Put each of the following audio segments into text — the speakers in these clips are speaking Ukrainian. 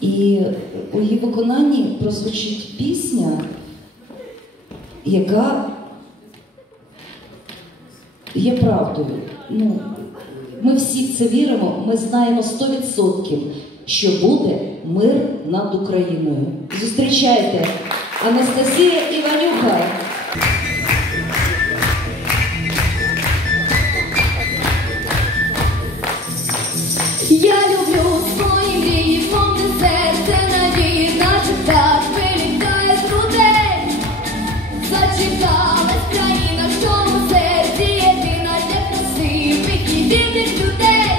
І у її виконанні прозвучить пісня, яка є правдою. Ну, ми всі в це віримо, ми знаємо 100%, що буде мир над Україною. Зустрічайте, Анастасія Іванюха. Я люблю свої мрії, повне серце надії, наче птах вилітає з грудей. Зачекалась країна, що у серці єдина для красивих і дивних людей.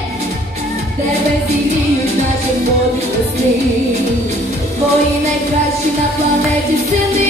Тебе зігріють, наче води весни, твої найкращі на планеті сини.